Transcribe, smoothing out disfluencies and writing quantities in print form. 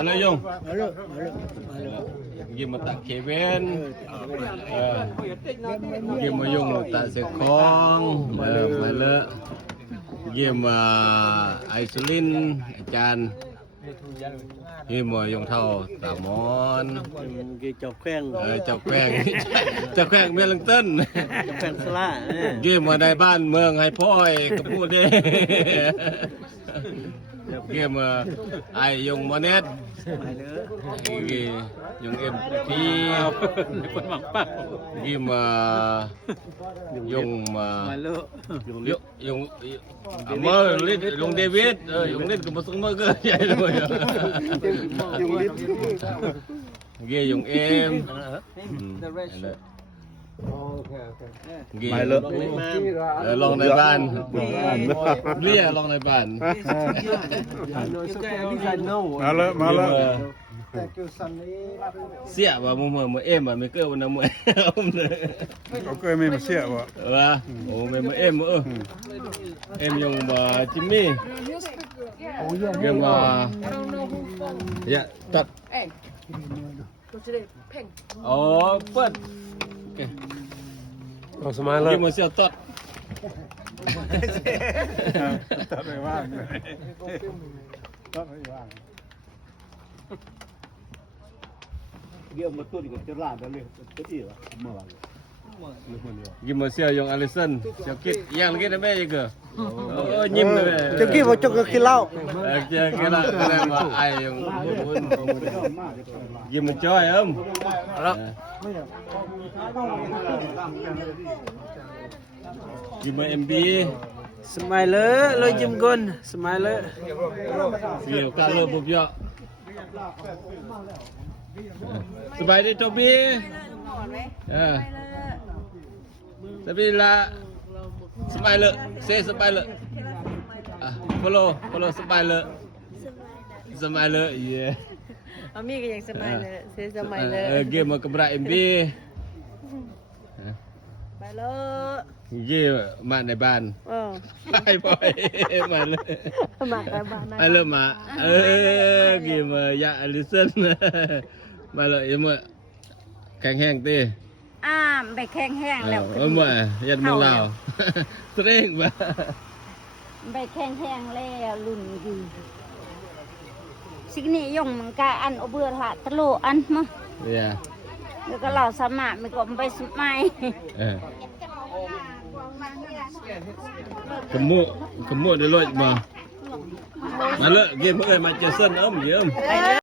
Halo Yung. Game tak Kevin. Game Yung tak Sekong. Mala. Game Aisulin อาจารย์ Game Yung Thao ตามอนเจ้าแข้ง เจ้าแขวงเจ้าแขวงเมืองต้น เจ้าแข้งสละ เกี่ยมาได้บ้านเมืองให้พ่อยก็พูดดิเกี่ยมาไอยงมาเน็ตยงเอ็มพีเกี่ยมายงมายงเมื่อลิดยงเดวิดยงลิดก็มาส่งมาก็ใหญ่เลยยงลิดเกี่ยยงเอ็มไม่เลิกลองในบ้านเรียลองในบ้านมาเลยเสียว่ามือเอ็มไม่เกิดวันนั้นมือเขาเคยไม่มาเสียบ่ว่าโอ้ไม่มาเอ็มเอ็มยังมาจิมมี่ยังมาอย่าตัดอ๋อเปิดเอาสมัยเลย Game masih otot. ตัดไม่ว่างตัดไม่ว่างเกี่ยวมาตัวนี้ก็จะลาดเลยจะดีวะเมื่อวาน Game masih yang Alisson. Sakit yang lagi namanya juga. Oh nyim namanya. จะกี้ว่าจกก็กินเหล้า Kira kira mah ai yang pun. Game mencoy Halo. Game MB. สมัยเลยจิ้มก้นสมัยเลย Siêu kalau bubyak. Sebaik ni Tobi. Tapi lah sebaik le, saya sebaik le. Follow sebaik le. Sebaik le, yeah. เอามีก็ยังสมัยเลยเสียสมัยเลย Game mau keberat MB. ไปเลย Game makในบ้าน ไปบ่อยมาเลย มาแต่บ้าน ไปเลยมาGame ya Alisson มาเลยยังมื้อแข็งแห้งติ ไปแข้งแห้งแล้ว มื้อยันเมืองลาวเตรงบ่ ไปแข้งแห้งแล้วรุ่นอยู่สิ่งนี้ยงมันก็อันเอาเบื่อละตะโลอันมั้ง Iya. แล้วก็เราสมัครมันก็ไปสมัย Kemuk dia lot bah. Malah game oi Manchester om je.